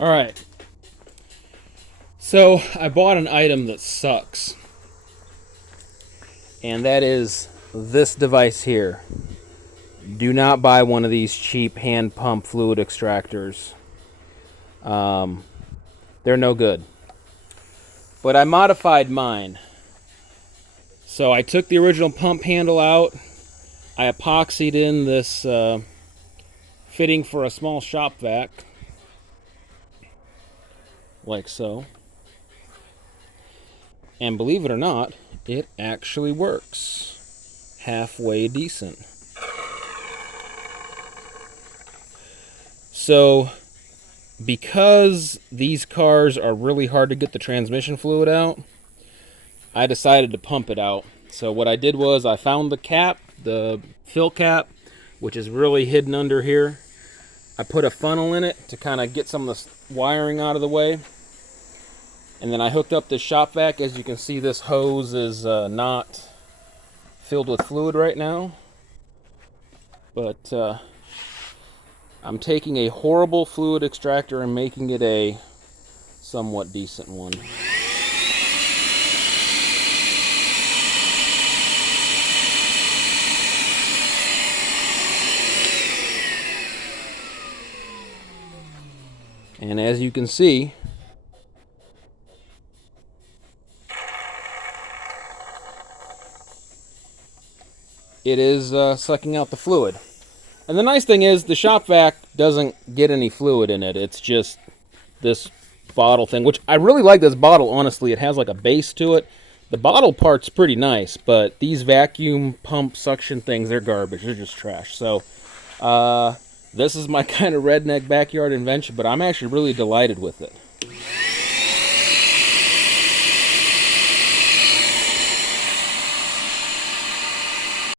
All right. So I bought an item that sucks, and that is this device here. Do not buy one of these cheap hand pump fluid extractors. They're no good. But I modified mine. So I took the original pump handle out. I epoxied in this fitting for a small shop vac, like so. And believe it or not, it actually works halfway decent. So, because these cars are really hard to get the transmission fluid out, I decided to pump it out. So what I did was I found the cap, the fill cap, which is really hidden under here. I put a funnel in it to kind of get some of the wiring out of the way. And then I hooked up this shop vac. As you can see, this hose is not filled with fluid right now. But I'm taking a horrible fluid extractor and making it a somewhat decent one. And as you can see, it is sucking out the fluid. And the nice thing is the shop vac doesn't get any fluid in it. It's just this bottle thing, which I really like this bottle, honestly. It has like a base to it. The bottle part's pretty nice, but these vacuum pump suction things, they're garbage. They're just trash. So this is my kind of redneck backyard invention, but I'm actually really delighted with it.